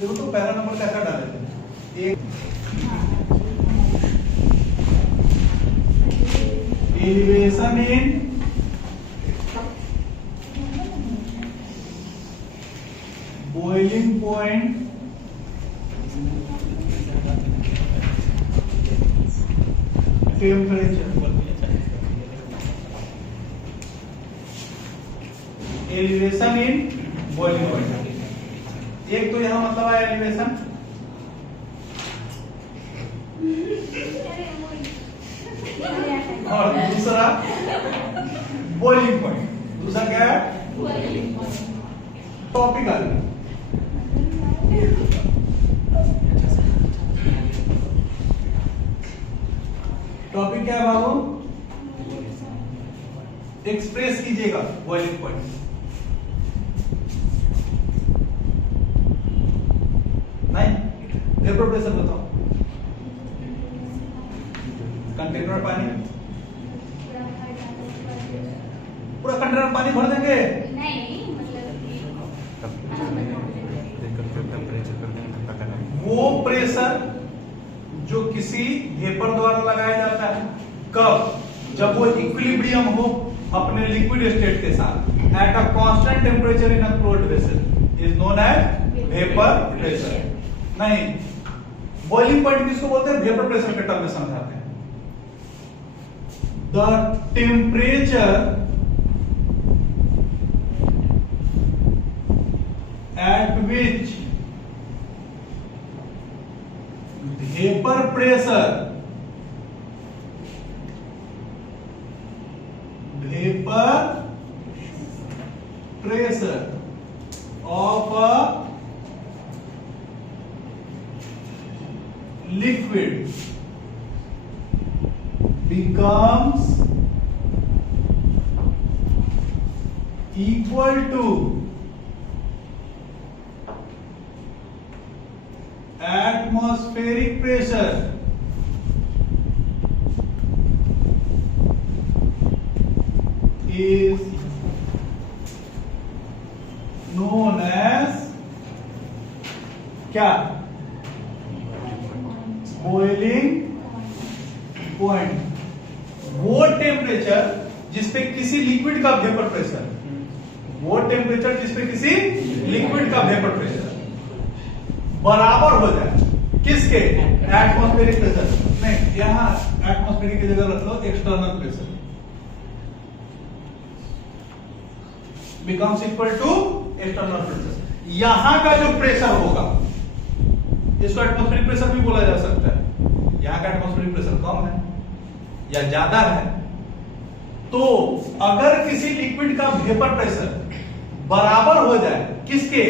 देखो तो पहला नंबर कैसा डाले थे, एक elevation in boiling point temperature, elevation in boiling point. एक तो यहां मतलब आया एलिवेशन, और दूसरा बॉइलिंग पॉइंट। दूसरा क्या है, टॉपिकल। टॉपिक क्या है बाबू, एक्सप्रेस कीजिएगा बॉइलिंग पॉइंट। नहीं, वेपर प्रेशर बताओ। कंटेनर पानी, पूरा कंटेनर पानी भर देंगे? नहीं, वो प्रेशर जो किसी वेपर द्वारा लगाया जाता है, कब? जब वो इक्विलिब्रियम हो अपने लिक्विड स्टेट के साथ, at a constant temperature in a closed vessel is known as vapour pressure. नहीं, बॉइलिंग पॉइंट किसको बोलते हैं? वेपर प्रेशर के टर्म में समझाते हैं। The temperature at which vapor pressure of a liquid becomes equal to atmospheric pressure is known as क्या? Boiling point. वो टेम्परेचर जिसपे किसी लिक्विड का वेपर प्रेशर, वो टेम्परेचर जिसपे किसी लिक्विड का वेपर प्रेशर बराबर हो जाए किसके? Atmospheric pressure. नहीं, यहां एटमॉस्फेरिक की जगह रख लो external pressure, becomes equal to external pressure. यहां का जो प्रेशर होगा, इसको एटमॉस्फेरिक प्रेशर भी बोला जा सकता है। यहां का एटमॉस्फेरिक प्रेशर कम है या ज्यादा है, तो अगर किसी लिक्विड का वेपर प्रेशर बराबर हो जाए किसके?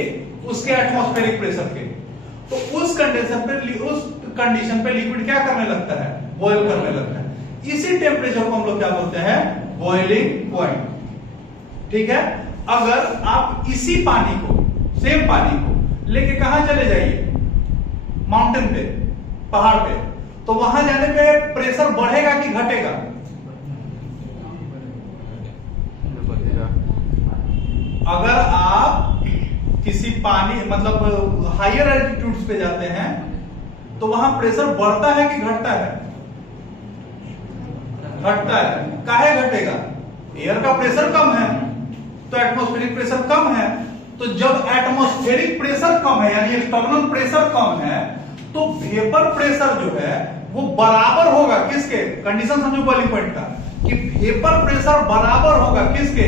उसके एटमॉस्फेरिक प्रेशर के, तो उस कंडीशन पे लिक्विड क्या करने लगता है? बॉयल करने लगता है। इसी टेम्परेचर को हम लोग क्या बोलते हैं? Boiling point. ठीक है। अगर आप इसी पानी को, सेम पानी को लेके कहां चले जाइए, माउंटेन पे, पहाड़ पे, तो वहां जाने पे प्रेशर बढ़ेगा कि घटेगा? अगर आप किसी पानी मतलब हायर एल्टीट्यूड्स पे जाते हैं तो वहां प्रेशर बढ़ता है कि घटता है? घटता है। काहे घटेगा? एयर का प्रेशर कम है तो एटमॉस्फेरिक प्रेशर कम है। तो जब एटमॉस्फेरिक प्रेशर कम है यानी एक्सटर्नल प्रेशर कम है, तो वेपर प्रेशर जो है वो बराबर होगा किसके? कंडीशन समझो बॉइलिंग पॉइंट का, कि वेपर प्रेशर बराबर होगा किसके?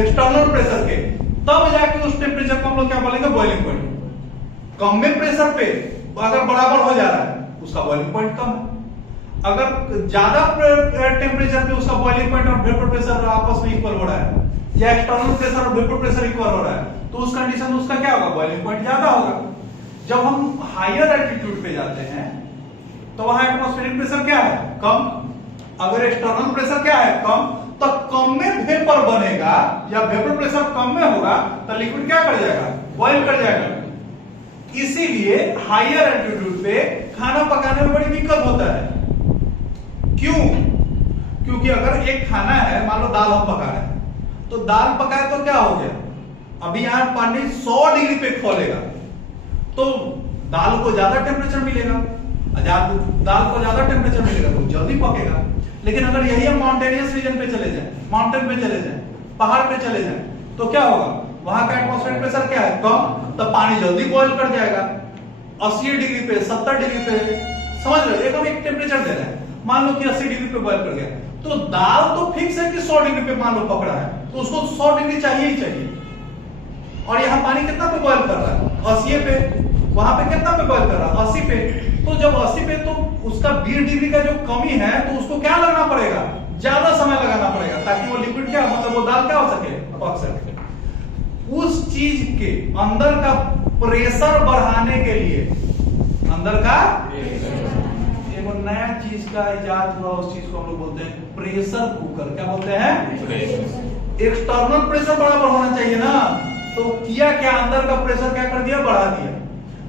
एक्सटर्नल प्रेशर के। तब जाके उस टेम्परेचर को हम लोग क्या बोलेंगे? Boiling point. कम में प्रेशर पे अगर बराबर हो जा रहा है उसका बॉइलिंग पॉइंट कम है। अगर ज्यादा टेम्परेचर पे उसका बॉइलिंग पॉइंट और वेपर प्रेशर आपस में इक्वल हो रहा है, या एक्सटर्नल प्रेशर और वेपर प्रेशर इक्वल हो रहा है, तो उस कंडीशन में उसका क्या होगा? बॉइलिंग पॉइंट ज्यादा होगा। जब हम हायर एल्टीट्यूड पे जाते हैं तो वहां एटमॉस्फेरिक प्रेशर क्या है? कम। अगर एक्सटर्नल प्रेशर क्या है? कम। तो कम में वेपर बनेगा या वेपर प्रेशर कम में होगा तो लिक्विड क्या कर जाएगा? बॉयल कर जाएगा। इसीलिए हायर एल्टीट्यूड पे खाना पकाने में बड़ी दिक्कत होता है। क्यों? क्योंकि अगर एक खाना है, मान लो दाल हम पका रहे हैं, तो दाल पकाए तो क्या हो गया? अभी यहां पानी 100 डिग्री पे खोलेगा, तो दाल को ज्यादा टेम्परेचर मिलेगा, दाल को ज्यादा टेम्परेचर मिलेगा तो जल्दी पकेगा। लेकिन अगर यही हम माउंटेनियस रीजन पे चले जाएं, माउंटेन पे चले जाएं, पहाड़ पे चले जाएं, तो क्या होगा, वहां का एटमॉस्फेरिक प्रेशर क्या है, कम, तब पानी जल्दी बॉयल कर जाएगा 80 डिग्री पे, 70 डिग्री पे, समझ रहे हो, एकदम एक टेम्परेचर दे रहा है, मान लो कि 80 डिग्री पे बॉयल कर गया, तो दाल तो फिक्स है कि 100 डिग्री पे मान लो पकड़ा है, तो उसको 100 डिग्री चाहिए ही चाहिए। और यहाँ पानी कितना पे बॉयल कर रहा है, 80 पे, वहां पे कितना पे बॉयल कर रहा है, 80 पे, तो जब 80 पे, तो उसका 20 डिग्री का जो कमी है, तो उसको क्या लगना पड़ेगा, ज्यादा समय लगाना पड़ेगा, ताकि वो लिक्विड क्या, मतलब वो दाल क्या हो सके, पक सके। उस चीज के अंदर का प्रेशर बढ़ाने के लिए, अंदर का एक नया चीज का इजाद हुआ, उस चीज को हम लोग बोलते हैं प्रेशर कुकर। क्या बोलते हैं, एक्सटर्नल प्रेशर बराबर होना चाहिए ना, तो किया क्या, अंदर का प्रेशर क्या कर दिया, बढ़ा दिया।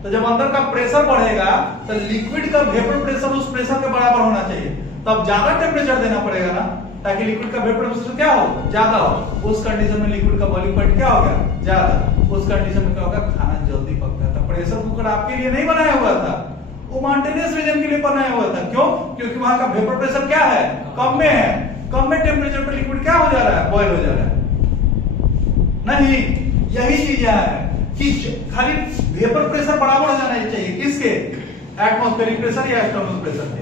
तो जब अंदर का प्रेशर बढ़ेगा तो लिक्विड का वेपर प्रेशर उस प्रेशर के बराबर होना चाहिए, तब ज्यादा टेम्परेचर देना पड़ेगा ना, ताकि लिक्विड का वेपर प्रेशर क्या हो, ज्यादा हो। उस कंडीशन में लिक्विड का बॉइलिंग पॉइंट क्या हो गया, ज्यादा। उस कंडीशन में क्या होगा, खाना जल्दी पकता था। प्रेशर कुकर आपके लिए नहीं बनाया हुआ था, वो माउंटेनियस रीजन के लिए बनाया हुआ था। क्यों, क्योंकि वहां का वेपर प्रेशर क्या है, कम में है, कम में टेम्परेचर पे लिक्विड क्या हो जा रहा है, बॉयल हो जा रहा है। नहीं, यही चीज है कि खाली वेपर प्रेशर बराबर हो जाना चाहिए, किसके, एटमॉस्फेरिक प्रेशर या एक्सटर्नल प्रेशर के।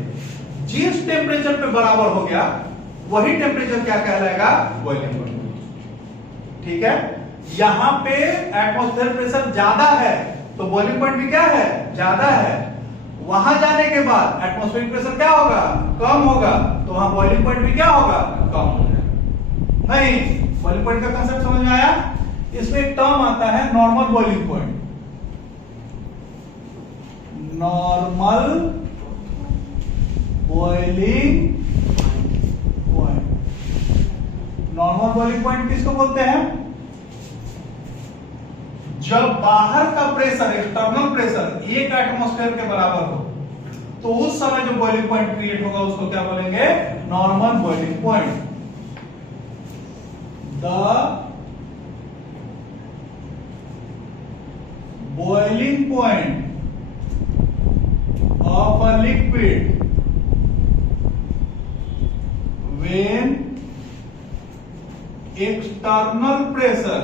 जिस टेम्परेचर पे बराबर हो गया वही टेम्परेचर क्या कहलाएगा, बॉइलिंग पॉइंट। ठीक है, यहां पे एटमॉस्फेरिक प्रेशर ज्यादा है तो बॉइलिंग पॉइंट भी क्या है, ज्यादा है। वहां जाने के बाद एटमॉस्फेरिक प्रेशर क्या होगा, कम होगा, तो वहां बॉइलिंग पॉइंट भी क्या होगा, कम होगा। नहीं, बॉइलिंग पॉइंट का कांसेप्ट समझ में आया। इसमें एक टर्म आता है normal boiling point, normal boiling point. Normal boiling point किसको बोलते हैं, जब बाहर का प्रेशर, एक्सटर्नल प्रेशर 1 एटमॉस्फेयर के बराबर हो, तो उस समय जो बॉइलिंग पॉइंट क्रिएट होगा उसको क्या बोलेंगे, normal boiling point. The boiling point of a liquid when external pressure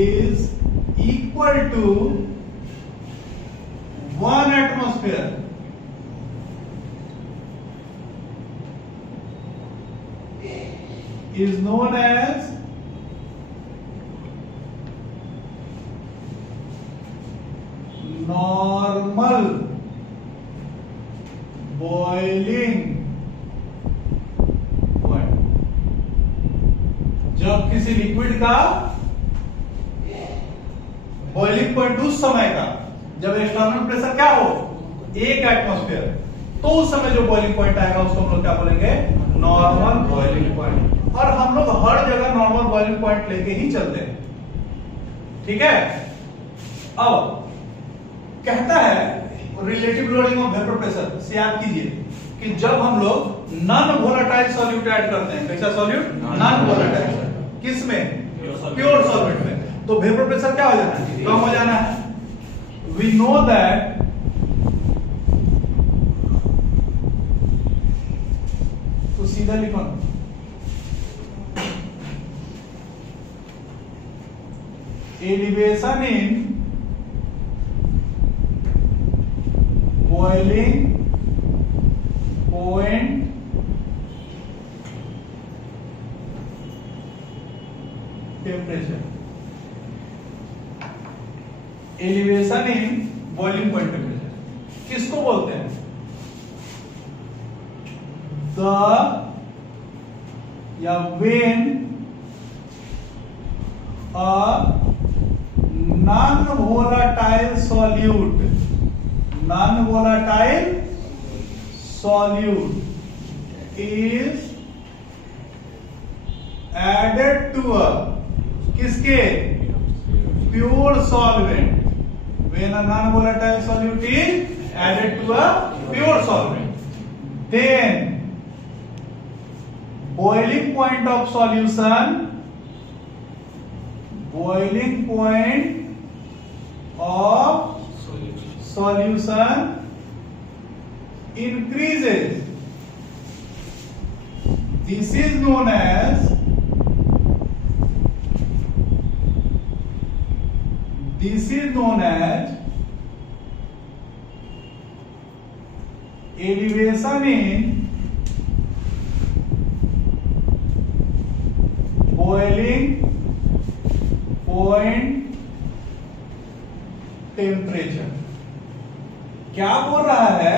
is equal to 1 atmosphere is known as normal boiling point। जब किसी लिक्विड का बॉइलिंग पॉइंट उस समय का, जब एक्सटर्नल प्रेशर क्या हो, 1 एटमॉस्फेयर, तो उस समय जो बॉइलिंग पॉइंट आएगा उसको हम लोग क्या बोलेंगे, नॉर्मल बॉइलिंग पॉइंट। और हम लोग हर जगह नॉर्मल बॉइलिंग पॉइंट लेके ही चलते हैं। ठीक है, अब कहता है relative lowering of vapour pressure से याद कीजिए कि जब हम लोग नॉन वोलेटाइल सॉल्यूट ऐड करते हैं, कैसा सॉल्यूट, नॉन वोलेटाइल, किसमें, प्योर सॉल्वेंट में, तो वेपर प्रेशर क्या हो जाना है, कम हो जाना है। वी नो दैट तो सीधा लिखो, elevation in boiling point temperature, elevation in boiling point temperature किसको बोलते हैं, the या when a non-volatile solute is added to a किसके, pure solvent, when a non-volatile solute is added to a pure solvent, then boiling point of solution, boiling point of solution increases. This is known as elevation in boiling point temperature. क्या बोल रहा है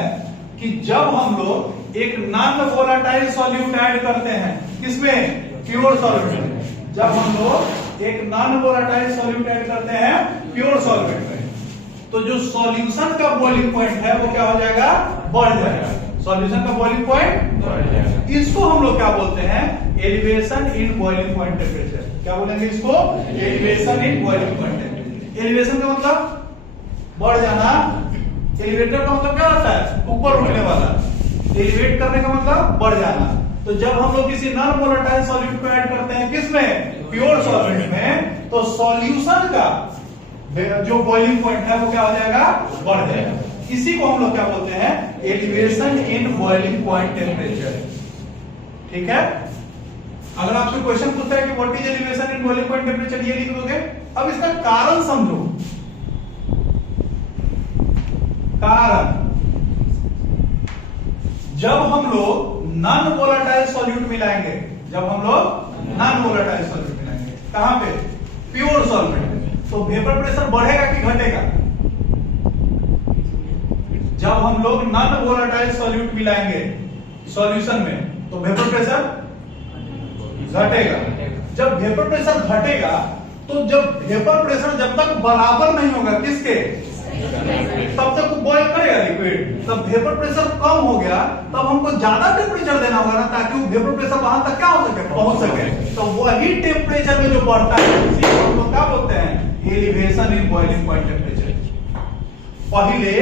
कि जब हम लोग एक non volatile solute add करते हैं, किसमें? प्योर सॉल्यूट में। जब हम लोग एक नॉन वोलेटाइल सॉल्यूट ऐड करते हैं प्योर सॉल्वेंट में, तो जो सॉल्यूशन का बॉइलिंग पॉइंट है वो क्या हो जाएगा? बढ़ जाएगा। सॉल्यूशन का बॉइलिंग पॉइंट बढ़ जाएगा। इसको हम लोग क्या बोलते हैं? Elevation in boiling point temperature. क्या बोलेंगे इसको? Elevation in boiling point temperature. Elevation का मतलब बढ़ जाना, एलिवेटर का मतलब क्या होता है? ऊपर उठने वाला। एलिवेट करने का मतलब बढ़ जाना। तो जब हम लोग किसी नॉन वोलेटाइल सॉल्यूट को ऐड करते हैं, किसमें? प्योर सॉल्वेंट में, तो सॉल्यूशन का जो बॉइलिंग पॉइंट है वो क्या हो जाएगा? बढ़ जाएगा। इसी को हम लोग क्या बोलते हैं? Elevation in boiling point temperature. ठीक है। अगर आपसे क्वेश्चन पूछता है कि what is elevation in boiling point temperature, ये लिख दोगे। अब इसका कारण समझो। कारण, जब हम लोग नॉन वोलेटाइल सॉल्यूट मिलाएंगे, कहां पे? प्योर सॉल्वेंट में, तो वेपर प्रेशर बढ़ेगा कि घटेगा? जब हम लोग नॉन वोलेटाइल सॉल्यूट मिलाएंगे सॉल्यूशन में, तो वेपर प्रेशर घटेगा। जब वेपर प्रेशर घटेगा, तो जब वेपर प्रेशर जब तक बराबर नहीं होगा किसके? तब तक वो बॉइल करेगा लिक्विड। तब वेपर प्रेशर कम हो गया, तब हमको ज्यादा टेम्परेचर देना होगा ना, ताकि वो वेपर प्रेशर वहां तक क्या हो सके? पहुंच सके। तो वही टेम्परेचर में जो बढ़ता है उसी को हम लोग क्या बोलते हैं? Elevation in boiling point temperature. पहले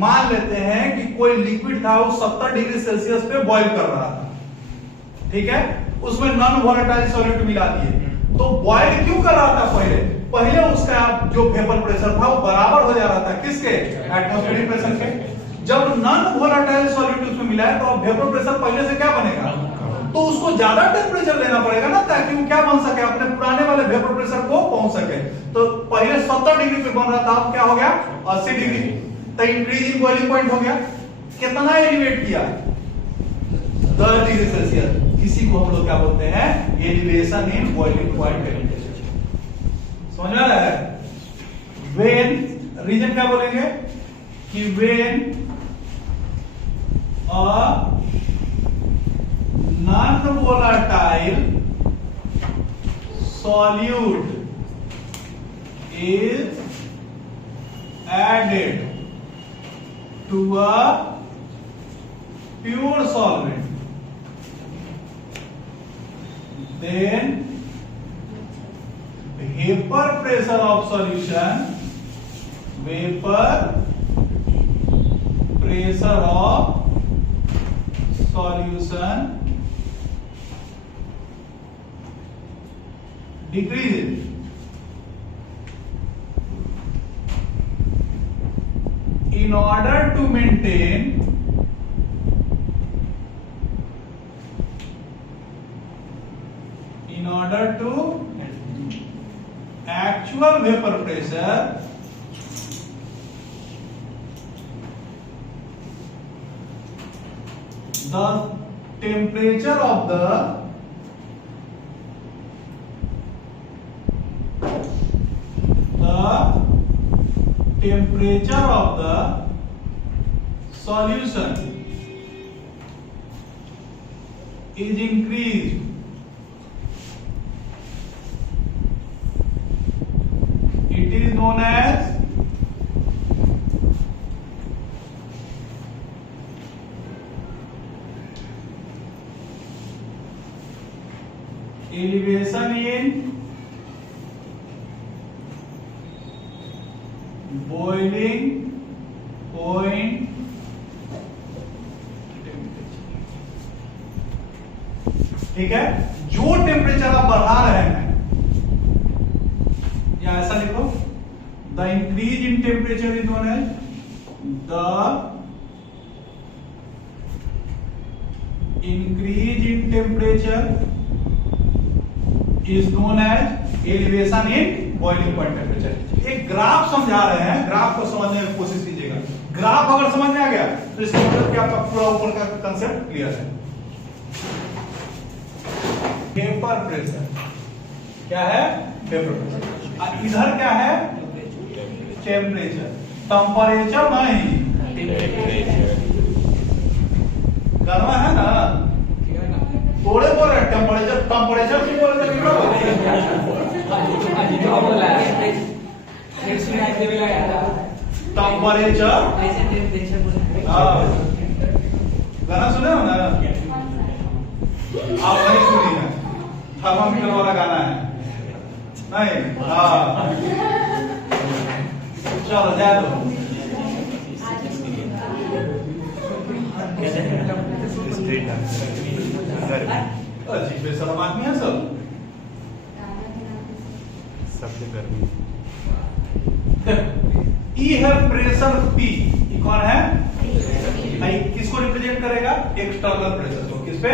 मान लेते हैं कि कोई लिक्विड था, वो 70 डिग्री सेल्सियस पे बॉइल कर रहा था, ठीक है। उसमें नॉन वोलेटाइल सॉल्यूट मिला दिए, तो बॉइल क्यों कर रहा था? पहले उसका जो वेपर प्रेशर था वो बराबर हो जा रहा था किसके? एटमॉस्फेरिक प्रेशर के। जब नॉन वोलेटाइल सॉल्यूट उसमें मिला है, तो अब वेपर प्रेशर पहले से क्या बनेगा? तो उसको ज्यादा टेम्परेचर देना पड़ेगा ना, ताकि वो क्या बन सके? अपने पुराने वाले वेपर प्रेशर को पहुंच सके। तो पहले 70 डिग्री पे बन रहा था, अब क्या हो गया? 80 डिग्री। तो इंक्रीज इन बॉइलिंग पॉइंट हो गया। कितना एलिवेट किया? 10 डिग्री सेल्सियस। इसी को हम लोग क्या बोलते हैं? Elevation in boiling point temperature. समझ में आ रहा है? वेन, रीजन क्या बोलेंगे कि when a non volatile solute is added to a pure solvent, then vapor pressure of solution, vapor pressure of solution decreases. In order to maintain actual vapor pressure, the temperature of the solution is increased. It is known as elevation in boiling point temperature. ठीक है, जो temperature आप बढ़ा रहे हैं, या ऐसा लिखो, the increase in temperature is known as the increase in temperature is known as elevation in boiling point temperature. एक ग्राफ समझा रहे हैं, ग्राफ को समझने की कोशिश कीजिएगा। ग्राफ अगर समझ में आ गया तो इसका मतलब कि आपका पूरा ऊपर का कंसेप्ट क्लियर है। वेपर प्रेशर क्या है? Vapour pressure. इधर क्या है? टेम्परेचर। टेम्परेचर नहीं, गर्मा है ना, थोड़े बोल रहे टेम्परेचर, टेम्परेचर क्यों बोल रहे टेम्परेचर? गाना सुने हो ना आप? नहीं सुनी है, थर्मामीटर वाला गाना है नहीं? हाँ चलो जाए दो। अजीब बेशरम आदमी है सब, सबसे गर्मी। ई है प्रेशर पी, ई कौन है? भाई किसको रिप्रेजेंट करेगा? एक्सटर्नल प्रेशर को। किस पे?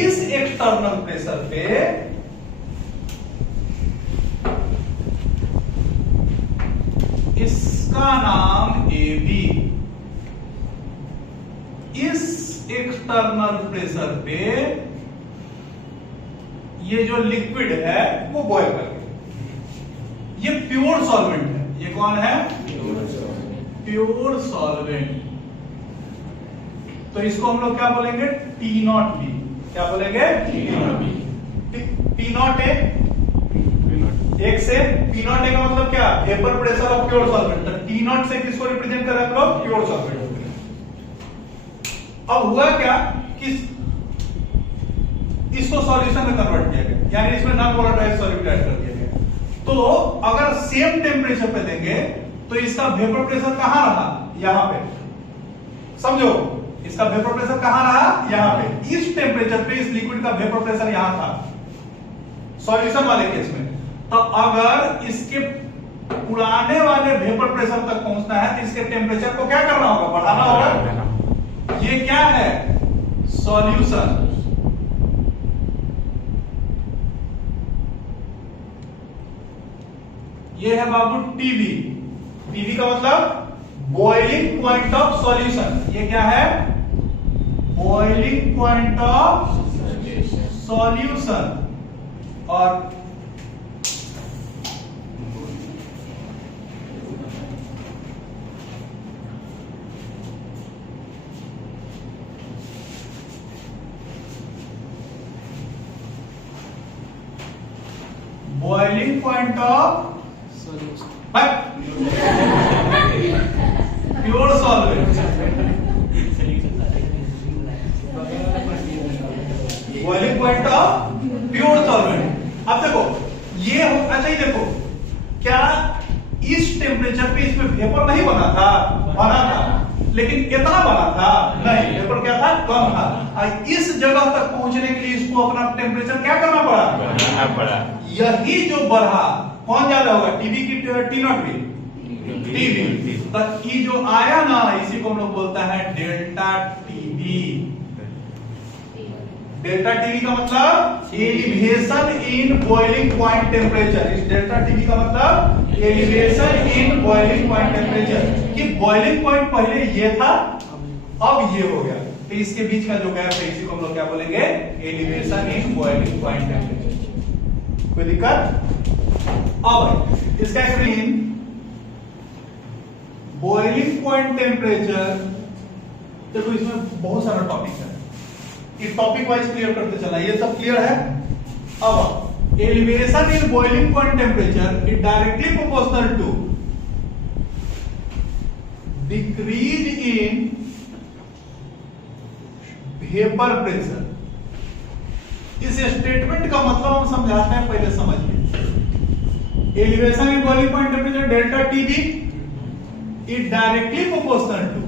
इस एक्सटर्नल प्रेशर पे इसका नाम ए बी। इस एक्सटर्नल प्रेशर पे ये जो लिक्विड है वो बॉयल करके, ये प्योर सॉल्वेंट है। ये कौन है? Pure solvent. तो इसको हम लोग क्या बोलेंगे? T not be. क्या बोलेंगे? T not a. एक से पी नॉट ए का मतलब क्या? Vapour pressure of pure solvent. तो टी नॉट से किसको रिप्रेजेंट कर रहे हैं हम लोग? Pure solvent. अब हुआ क्या कि इसको सॉल्यूशन में कन्वर्ट किया गया, यानी इसमें नॉन वोलेटाइल सॉल्यूट ऐड कर दिया गया। तो अगर सेम टेम्परेचर पे देंगे तो इसका वेपर प्रेशर कहां रहा? यहां पे। समझो, इसका वेपर प्रेशर कहां रहा? यहां पे। इस टेम्परेचर पे इस लिक्विड का वेपर प्रेशर यहां था सॉल्यूशन वाले केस में। तो अगर इसके पुराने वाले वेपर प्रेशर तक पहुंचना है तो इसके टेम्परेचर को क्या करना होगा? बढ़ाना होगा। ये क्या है? सॉल्यूशन। ये है बाबू टीबी। टीबी का मतलब बॉइलिंग पॉइंट ऑफ सॉल्यूशन। ये क्या है? Boiling point of solution. और boiling point of pure solvent. Boiling point of pure solvent. अब देखो ये अच्छा ही देखो, क्या इस टेम्परेचर पे इसमें वेपर नहीं बना था? बना था, लेकिन इतना बना था नहीं। वेपर क्या था? कम था। इस जगह तक पहुंचने के लिए इसको अपना टेम्परेचर क्या करना पड़ा? यही जो बढ़ा, कौन ज्यादा होगा? टीबी की टी नॉट बी? टीबी। तो ये जो आया ना, इसी को हम लोग बोलता है डेल्टा टीबी। डेल्टा टीबी का मतलब elevation in boiling point temperature. इस डेल्टा टीबी का मतलब elevation in boiling point temperature. कि बॉइलिंग पॉइंट पहले ये था, अब ये हो गया, तो इसके बीच का जो गैप है इसी को हम लोग क्या बोलेंगे? Elevation in boiling point temperature. कोई दिक्कत? अब इसका एक्सप्लेन, बॉइलिंग पॉइंट टेम्परेचर। देखो इसमें बहुत सारा टॉपिक है, इस टॉपिक वाइज क्लियर करते चला। ये सब क्लियर है? अब elevation in boiling point temperature is directly proportional to decrease in vapour pressure. इस स्टेटमेंट का मतलब हम समझाते हैं, पहले समझिए। Elevation in boiling point temperature delta TB is directly proportional to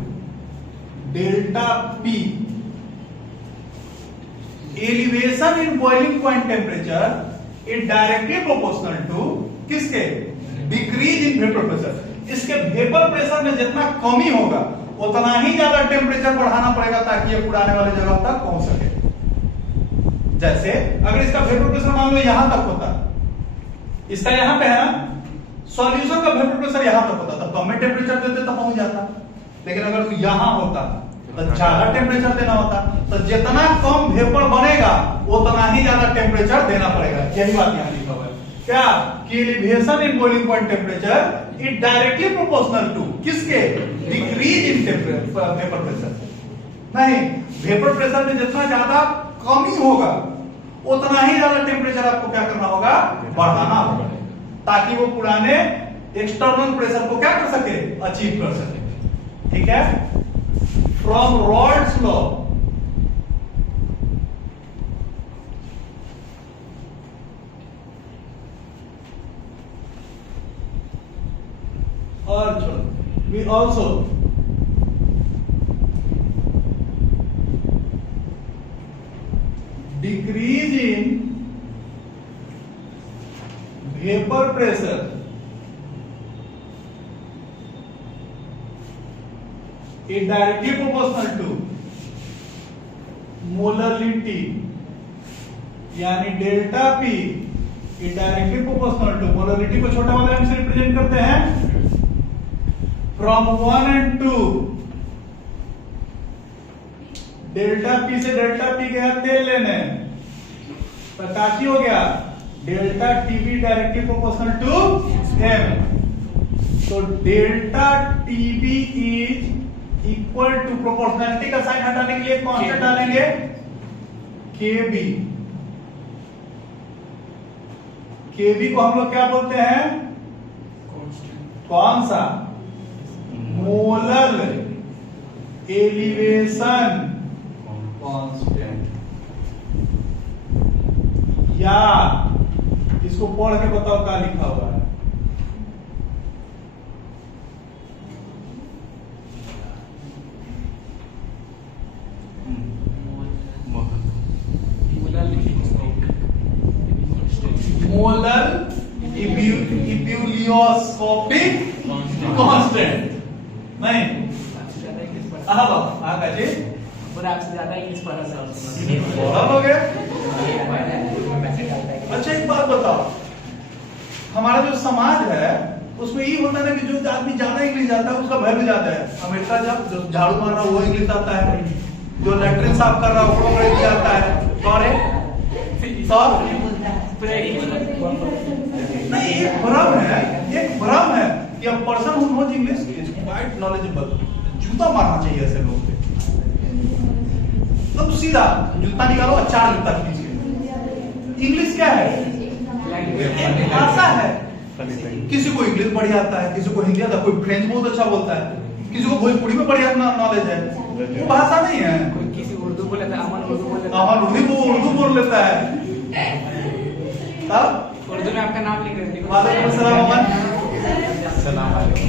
delta P elevation in boiling point temperature is directly proportional to किसके? Decrease in vapour pressure. इसके वेपर प्रेशर में जितना कमी होगा उतना ही ज्यादा टेम्परेचर बढ़ाना पड़ेगा ताकि ये उड़ाने वाले जगह तक पहुंच सके। जैसे अगर इसका वेपर प्रेशर मान लो यहां तक होता, इसका यहां पे है ना, सॉल्यूशन का वेपर प्रेशर यहां तक होता, तब कम में टेम्परेचर देते तो पहुंच जाता। लेकिन अगर तो यहां होता तो ज्यादा टेम्परेचर देना होता, तो जितना कम वेपर बनेगा उतना ही ज्यादा टेम्परेचर देना पड़ेगा। यही बात यहां लिखा हुआ है क्या? कि elevation in boiling point temperature is directly proportional to किसके? Decrease in vapour pressure. नहीं, वेपर प्रेशर में जितना ज्यादा कमी होगा उतना ही ज्यादा टेम्परेचर आपको क्या करना होगा? बढ़ाना होगा, ताकि वो पुराने एक्सटर्नल प्रेशर को क्या कर सके? अचीव कर सके। ठीक है? फ्रॉम रॉल्ड्स लॉ और we also decrease in vapor pressure is directly proportional to molarity, यानी delta P is directly proportional to molarity को छोटा वाला m से रिप्रेजेंट करते हैं फ्रॉम 1 and 2। डेल्टा P से डेल्टा P गया तेल लेने, तो काफी हो गया delta TB directly proportional to m। तो delta TB is equal to, proportionality का साइन हटाने के लिए कांस्टेंट डालेंगे KB। KB को हम लोग क्या बोलते हैं? कौन सा? Molar elevation constant. या इसको पढ़ के बताओ क्या लिखा हुआ है? Molar ebullioscopic constant. नहीं, आपसे ज्यादा इंग्लिश पढ़ा सर। हो गया। अच्छा एक बात बताओ, हमारा जो समाज है उसमें ये होता है ना कि जो आदमी ज्यादा इंग्लिश आता है उसका वैल्यू ज्यादा है। अमेरिका जब जो झाड़ू मार रहा है वो इंग्लिश आता है, जो लैट्रिन साफ कर रहा है वो अंग्रेजी आता है। नहीं, एक भ्रम है कि a person who knows English is quite knowledgeable। जूता मारना चाहिए ऐसे लोग पे। तो सीधा जूता निकालो, अच्छा जूता कीजिए। इंग्लिश क्या है? एक भाषा है। किसी को इंग्लिश बढ़िया आता है, किसी को हिंदी आता है, कोई फ्रेंच बहुत अच्छा बोलता है, किसी को भोजपुरी में बढ़िया नॉलेज है। वो भाषा नहीं है। किसी उर्दू बोल लेता है, अमन उर्दू बोल लेता है, अमन उर्दू बोल लेता है। उर्दू में आपका नाम लिख रहे थे। वालेकुम अस्सलाम अमन। सलाम वालेकुम।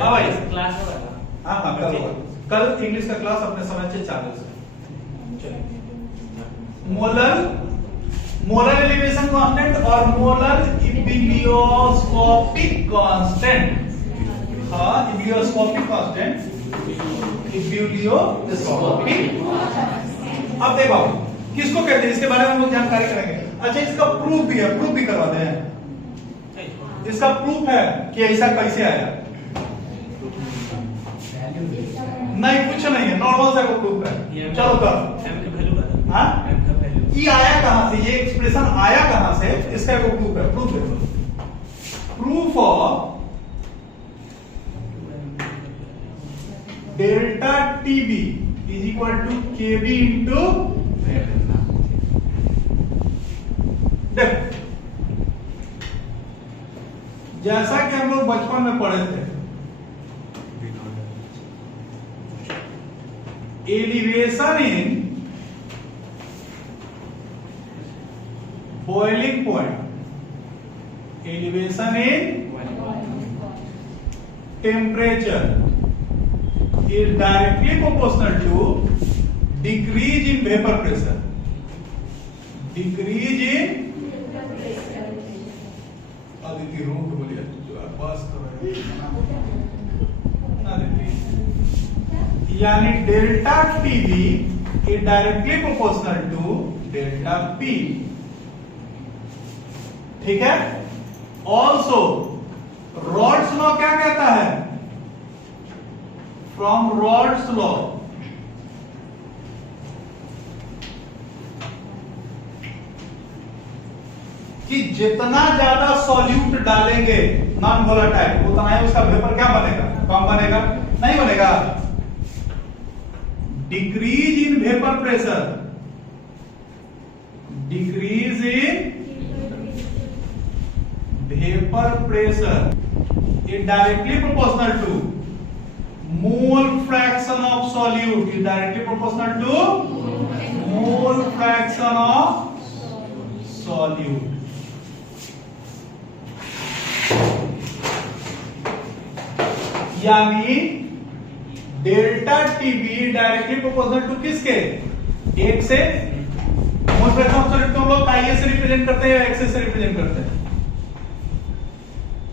हाँ भाई, क्लास होगा। हाँ कल इंग्लिश का क्लास अपने समय से चालू से। मोलर एलिवेशन कांस्टेंट और मोलर इब्यूलियोस्कोपिक कांस्टेंट। हाँ, इब्यूलियोस्कोपिक कांस्टेंट, इब्यूलियोस्कोपिक। अब देखो किसको कहते हैं, इसके बारे में हम लोग जानकारी करेंगे। अच्छा, इसका प्रूफ भी है, प्रूफ भी करवाते हैं। इसका प्रूफ है कि ऐसा कैसे आया। नहीं, कुछ नहीं है, नॉर्मल सा को प्रूफ है। चलो कर। हाँ, ये आया कहां से, ये एक्सप्रेशन आया कहां से, इसका को प्रूफ है। प्रूफ देखो, proof of delta TB is equal to KB into. देखो, जैसा कि हम लोग बचपन में पढ़े थे, elevation in boiling point, elevation in temperature is directly proportional to decrease in vapor pressure. Decrease in अदिति रूट बोलिए बस यानी delta TV is directly proportional to delta P. ठीक है. ऑल्सो रॉड्स लॉ क्या कहता है? फ्रॉम रॉड्स लॉ कि जितना ज्यादा सॉल्यूट डालेंगे नॉन वोलेटाइल उतना ही उसका वेपर क्या बनेगा? कम बनेगा? नहीं बनेगा. Decrease in vapour pressure, decrease in vapour pressure is directly proportional to mole fraction of solute, is directly proportional to mole fraction of solute. यानी delta TB directly proportional to किसके? एक से मोल फ्रैक्शन ऑफ सॉलिड को हम लोग आईए से represent करते हैं या एक्स से रिप्रेजेंट करते हैं?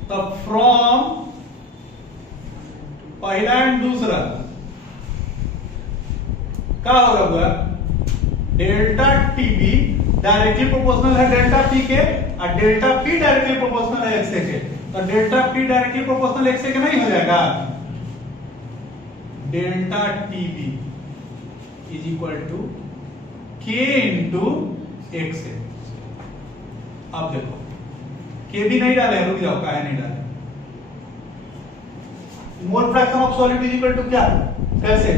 तो फ्रॉम पहला एंड दूसरा क्या होगा हुआ? डेल्टा टीबी डायरेक्टली प्रोपोर्शनल है डेल्टा पी के और डेल्टा पी डायरेक्टली प्रोपोर्शनल है एक्स के. तो delta P directly proportional x के नहीं हो जाएगा? Delta TB is equal to K into x. अब देखो के भी नहीं डाले, रुक जाओ, काहे नहीं डाले? Mole fraction of solute is equal to क्या? कैसे?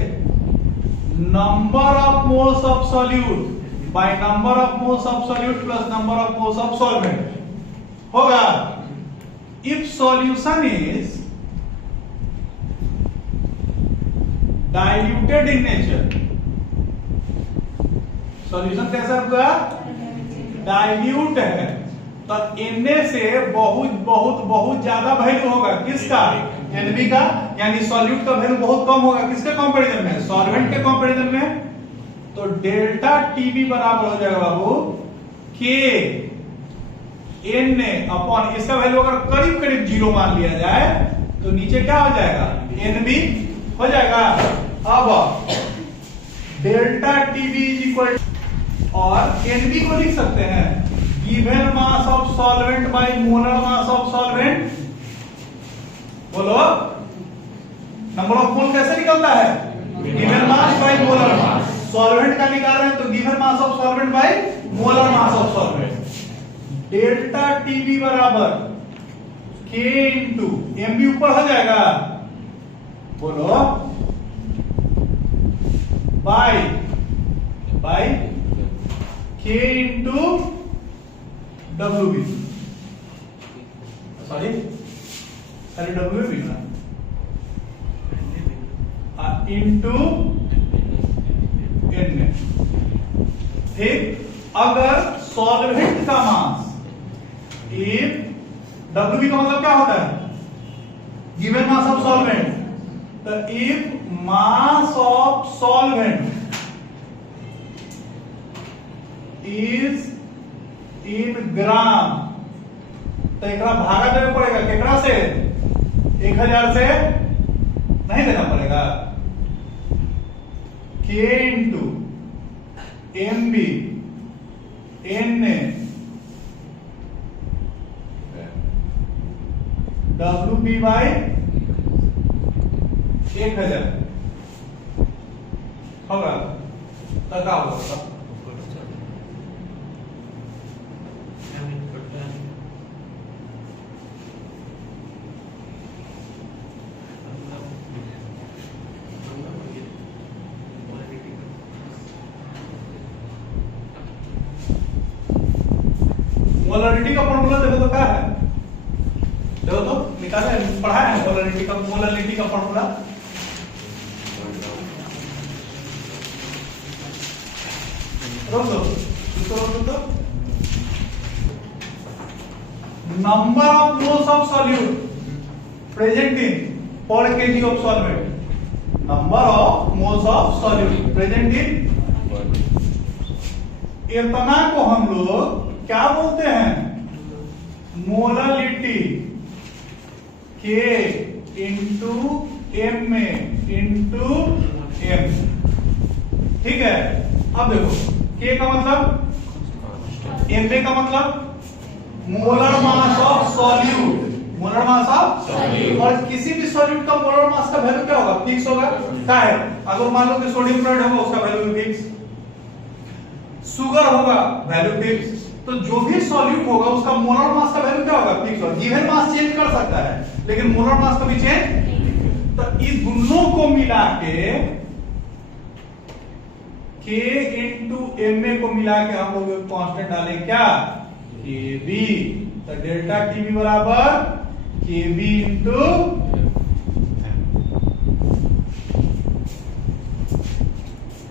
Number of moles of solute by number of moles of solute plus number of moles of solvent होगा. If solution is diluted in nature, solution कैसा होगा? Dilute है तो Na से बहुत बहुत बहुत ज्यादा वैल्यू होगा. किसका? Nb का. यानी सॉल्यूट का वैल्यू बहुत कम होगा. किसके कंपैरिजन में? सॉल्वेंट के कंपैरिजन में. तो डेल्टा टीबी बराबर हो जाएगा बाबू के Na अपॉन इसका वैल्यू अगर करीब करीब जीरो मान लिया जाए तो नीचे क्या हो जाएगा? Nb हो जाएगा. अब डेल्टा टीबी इज इक्वल और Nb को लिख सकते हैं given mass of solvent bye molar mass of solvent. बोलो नंबर ऑफ मोल कैसे निकलता है? Given mass by molar mass. Solvent का निकाल रहे हैं तो given mass of solvent bye molar mass of solvent. Delta TB बराबर के इंटू एमबी ऊपर हो जाएगा. बोलो by K into W B. Sorry W B ना इंटू एन. ठीक. अगर सॉल्वेंट का मास इफ डब्ल्यू बी का मतलब क्या होता है? Given mass of solvent. तो if mass of solvent is in gram तो एक भागा देना पड़ेगा. केकड़ा से? 1000 से नहीं देना पड़ेगा. K into M B N W B by 1000 होगा. तक होगा मोलरिटी का फॉर्मूला देखो तो क्या है? देखो तो निकाले, पढ़ा है मोलरिटी का फॉर्मूला. तो number of moles of solute present in per KG of solvent. Number of moles of solute present in, इतना को हम लोग क्या बोलते हैं, मोलालिटी K इंटू एम में इंटू एम। ठीक है, अब देखो K का मतलब, एम का मतलब molar mass of solute, molar mass of solute. और किसी भी सॉल्यूट का मोलर मास का वैल्यू क्या होगा, फिक्स होगा। क्या है, अगर मान लो कि सोडियम क्लोराइड होगा उसका वैल्यू फिक्स, शुगर होगा वैल्यू फिक्स। तो जो भी सॉल्यूट होगा उसका मोलर मास का वैल्यू क्या होगा, फिक्स होगा। गिवन मास चेंज कर सकता है लेकिन मोलर मास कभी चेंज। तो इस दोनों को मिला के K इंटू एम ए को मिला के हम लोग कांस्टेंट डालें क्या, KB। तो डेल्टा TB बराबर KB इंटू,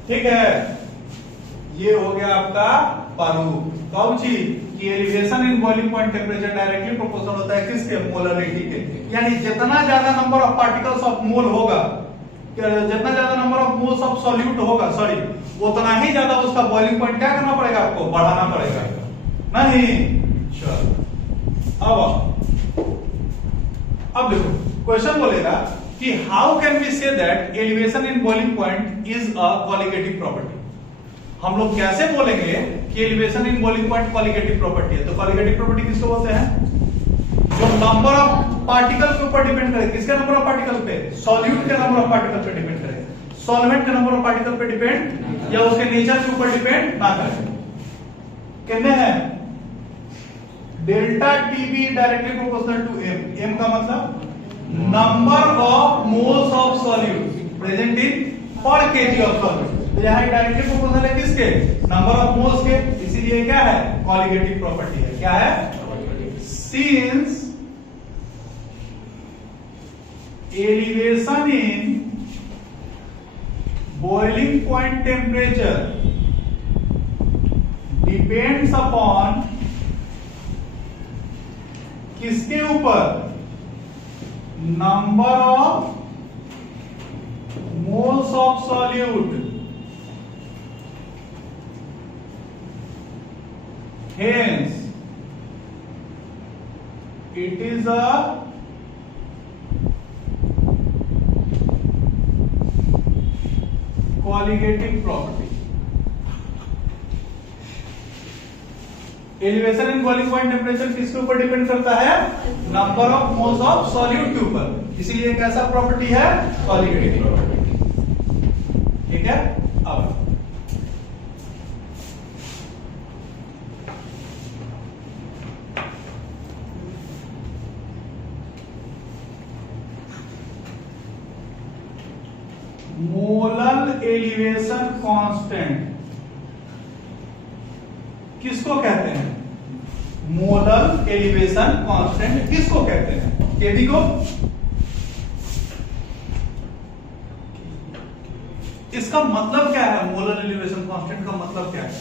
ठीक है, ये हो गया आपका प्रारूप। काउची कि elevation in boiling point temperature directly proportional होता है किसके, मोलरिटी के। यानी जितना ज्यादा number of particles of mole होगा, जितना ज्यादा number of moles of solute होगा, सॉरी, उतना ही ज्यादा उसका बॉइलिंग पॉइंट क्या करना पड़ेगा, आपको बढ़ाना पड़ेगा। नहीं, चलो अब देखो क्वेश्चन बोलेगा कि how can we say that elevation in boiling point is a qualitative property. हम लोग कैसे बोलेंगे कि elevation in boiling point qualitative property है। तो क्वालिटेटिव प्रॉपर्टी किसको बोलते हैं, जो नंबर ऑफ पार्टिकल के ऊपर डिपेंड करे। किसके नंबर ऑफ पार्टिकल पे, सॉल्यूट के नंबर ऑफ पार्टिकल पे डिपेंड करे, सॉल्वेंट के नंबर ऑफ पार्टिकल पे डिपेंड या उसके नेचर के ऊपर डिपेंड ना करे। कहते हैं delta TB directly proportional to M. M का मतलब number of moles of solute present in per KG of solute. तो यहां डायरेक्टली प्रोपोर्शनल है किसके, नंबर ऑफ मोल्स के, इसीलिए क्या है, कॉलिगेटिव प्रॉपर्टी है। क्या है, since elevation in boiling point temperature depends upon किसके ऊपर, number of moles of solute, hence it is a qualitative property। Elevation in boiling point temperature किसके ऊपर डिपेंड करता है, number of moles of solute के ऊपर, इसीलिए कैसा प्रॉपर्टी है, क्वालिटेटिव प्रॉपर्टी। ठीक है, अब मोलर एलिवेशन कांस्टेंट किसको कहते हैं, मोलर एलिवेशन कांस्टेंट किसको कहते हैं, केबी को। इसका मतलब क्या है, मोलर एलिवेशन कांस्टेंट का मतलब क्या है,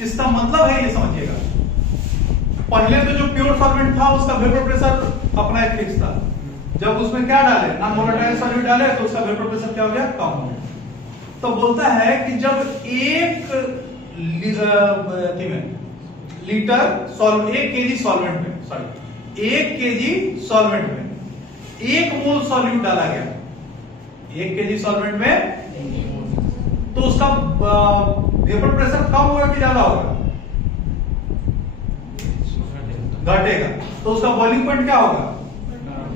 इसका मतलब है ये समझिएगा। पहले तो जो प्योर सॉल्वेंट था उसका वेपर प्रेशर अपना एक फिक्स था, जब उसमें क्या डाले, नॉन वोलेटाइल सॉल्यूट डाले तो उसका वेपर प्रेशर क्या हो गया, कम हो गया। तो बोलता है कि जब एक लीटर एक केजी सॉल्वेंट में, सॉरी 1 केजी सॉल्वेंट में 1 मोल सॉल्यूट डाला गया, 1 केजी सॉल्वेंट में, तो उसका वेपर प्रेशर कम होगा कि ज्यादा होगा, घटेगा। तो उसका बॉइलिंग पॉइंट क्या होगा,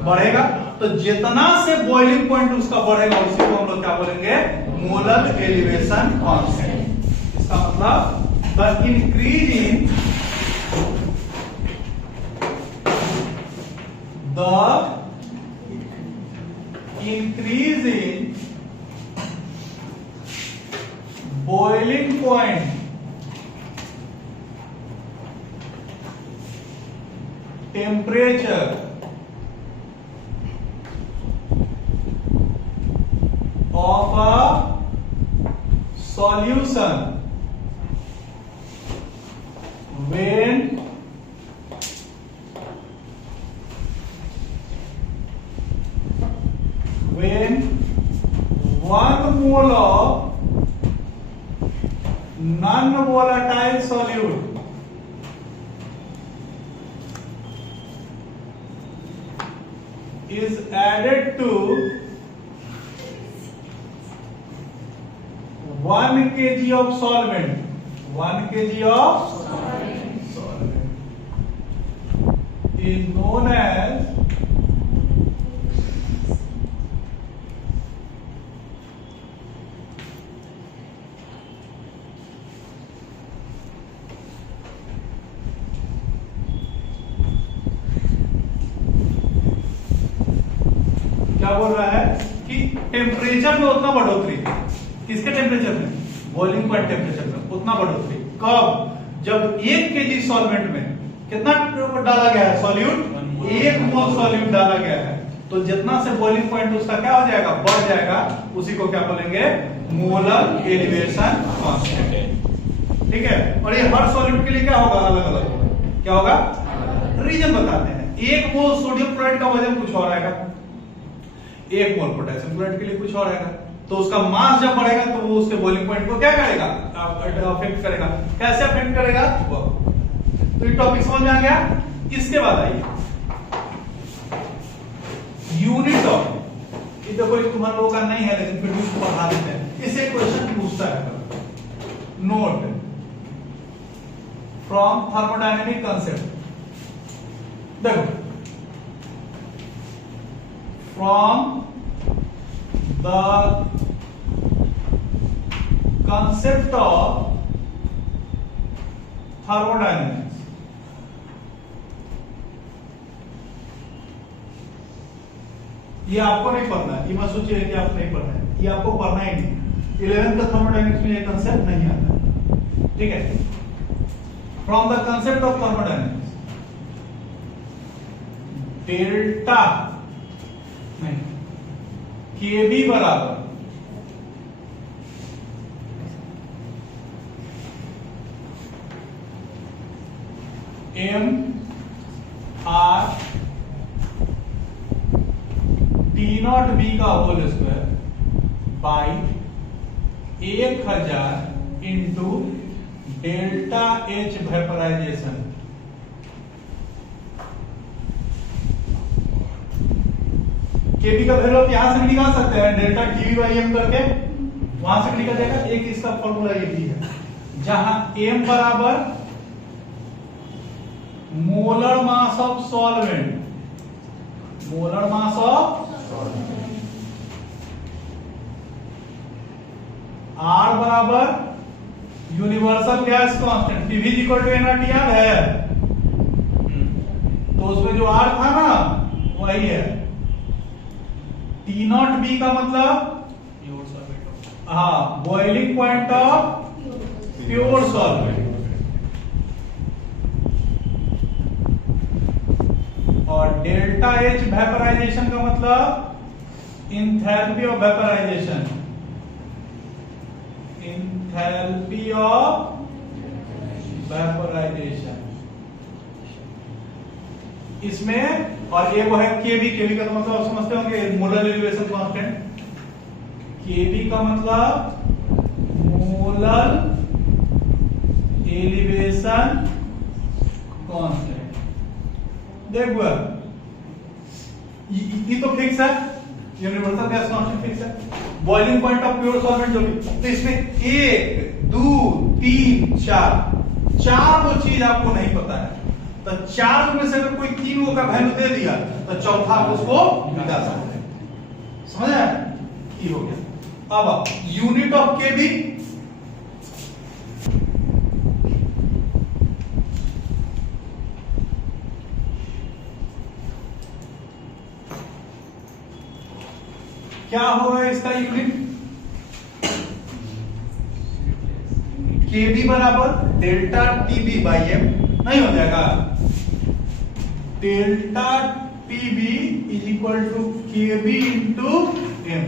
बढ़ेगा। तो जितना से बॉइलिंग पॉइंट उसका बढ़ेगा उसी को हम लोग क्या बोलेंगे, मोलर एलिवेशन कांस्टेंट। इसका मतलब the increase in boiling point temperature of a solution when when 1 mole of non-volatile solute is added to 1 kg of solvent, 1 kg of solvent is known as क्या बोल रहा है कि टेम्परेचर में उतना बढ़ोतरी, किसके टेम्परेचर में, बॉइलिंग पॉइंट टेम्परेचर में उतना बढ़ोतरी कब, जब 1 केजी सॉल्वेंट में कितना डाला गया है सॉल्यूट, 1 मोल सॉल्यूट डाला गया है, तो जितना से बॉइलिंग पॉइंट उसका क्या हो जाएगा, बढ़ जाएगा, उसी को क्या बोलेंगे, मोलर एलिवेशन कांस्टेंट। ठीक है, और ये हर सॉल्यूट के लिए क्या होगा, अलग अलग होगा, क्या होगा, रीजन बताते हैं। 1 मोल सोडियम क्लोराइड का वजन कुछ और आएगा, 1 मोल पोटेशियम क्लोराइड के लिए कुछ और आएगा, तो उसका मास जब बढ़ेगा तो वो उसके बॉइलिंग पॉइंट को क्या करेगा, अफेक्ट करेगा। कैसे अफेक्ट करेगा, तो ये टॉपिक समझ में आ गया। इसके बाद आइए यूनिट ऑफ, ये देखो एक तुम्हारे लोगों का नहीं है लेकिन फिर भी उसको पढ़ा देते हैं, इसे क्वेश्चन पूछता है। नोट फ्रॉम थर्मोडायनेमिक कंसेप्ट, देखो from the concept of thermodynamics, ये आपको नहीं पढ़ना है, ये मत सोचिए कि आपको नहीं पढ़ना है, ये आपको पढ़ना ही नहीं। 11th का थर्मोडायनेमिक्स में ये कंसेप्ट नहीं आता, ठीक है। From the concept of thermodynamics, delta नहीं, KB बराबर M R T0 B का whole square by 1000 into delta H vaporisation. KB का वैल्यू आप यहां से भी निकाल सकते हैं, डेल्टा टीवी बाई एम करके वहां से निकल जाएगा। एक इसका फॉर्मूला ये भी है, जहां एम बराबर molar mass of solvent, molar mass of R बराबर universal gas constant, PV equal to NRT याद है, तो उसमें जो आर था ना वही है। T0 B का मतलब हाँ, boiling point of pure solvent, और डेल्टा H वेपराइजेशन का मतलब enthalpy of vaporisation, enthalpy of vaporisation इसमें। और ये वो है केबी, केबी का तो मतलब आप समझते होंगे मोलर एलिवेशन कांस्टेंट, केबी का मतलब मोलर एलिवेशन कांस्टेंट। देखो ये तो फिक्स है, यूनिवर्सल गैस कांस्टेंट फिक्स है, boiling point of pure solvent जो भी, तो इसमें 1 2 3 4 वो चीज आपको नहीं पता है, तो 4 में से अगर कोई 3 का वैल्यू दे दिया तो चौथा उसको निकाल सकते हैं, समझ आया, ये हो गया। अब यूनिट ऑफ केबी, क्या होगा इसका यूनिट, केबी बराबर डेल्टा टीबी बाई एम, नहीं हो जाएगा, delta TB is equal to KB into M,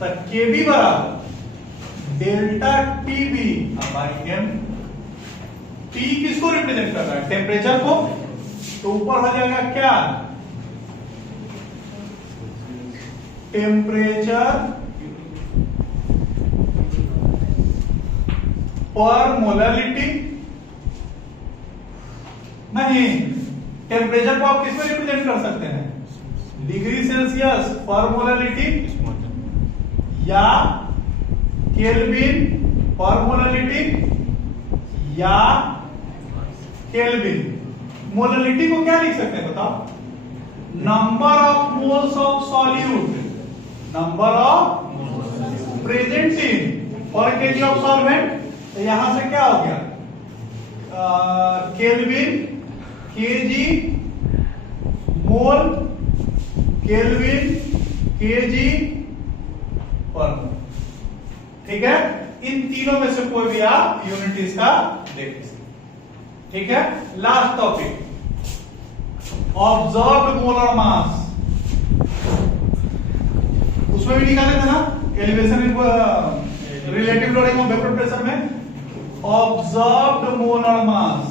तो केबी बराबर delta TB by M. T किसको रिप्रेजेंट कर रहा है, टेम्परेचर को, तो ऊपर हो जाएगा क्या, टेम्परेचर पर मोलरिटी, नहीं, टेम्परेचर को आप किस में रिप्रेजेंट कर सकते हैं? डिग्री सेल्सियस पर मोलरिटी या केल्विन पर मोलरिटी या केल्विन। मोलरिटी को क्या लिख सकते हैं बताओ? Number of moles of solute, number of present in per KG of solvent. तो यहां से क्या हो गया? केल्विन केजी मोल, केल्विन केजी पर मोल। ठीक है, इन तीनों में से कोई भी आप यूनिट इसका देख सकते। ठीक है, last topic observed molar mass. उसमें भी निकाले थे ना elevation relative lowering of vapour pressure में। Observed molar mass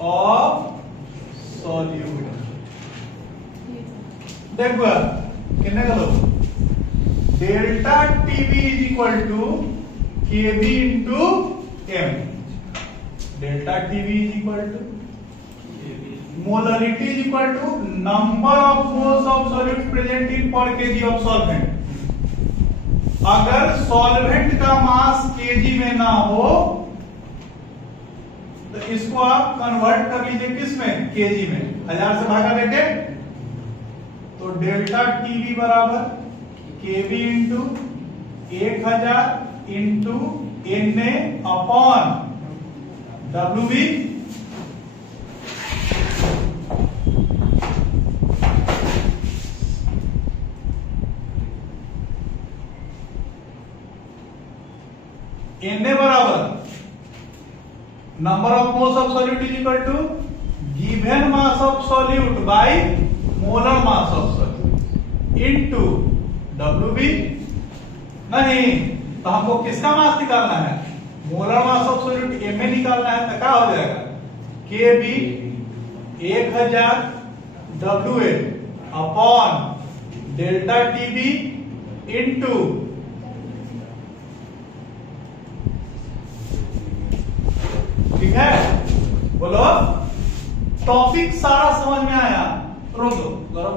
of solute. देखो कितने का लो, delta TB is equal to KB into M. Delta TB is equal to molarity is equal to number of moles of solute present in per KG of solvent. अगर solvent का mass KG में ना हो तो इसको आप convert कर लीजिए किस में? केजी में। 1000 से भागा देके तो डेल्टा टीबी बराबर KB into 1000 into NA upon WB. NA बराबर number of moles of solute is equal to given mass of solute by molar mass of solute into WB. नहीं तो हमको किसका मास निकालना है? Molar mass of solute M में निकालना है। तो क्या हो जाएगा? K B 1000 W A upon delta TB into ठीक है। बोलो टॉपिक सारा समझ में आया? रोक दो,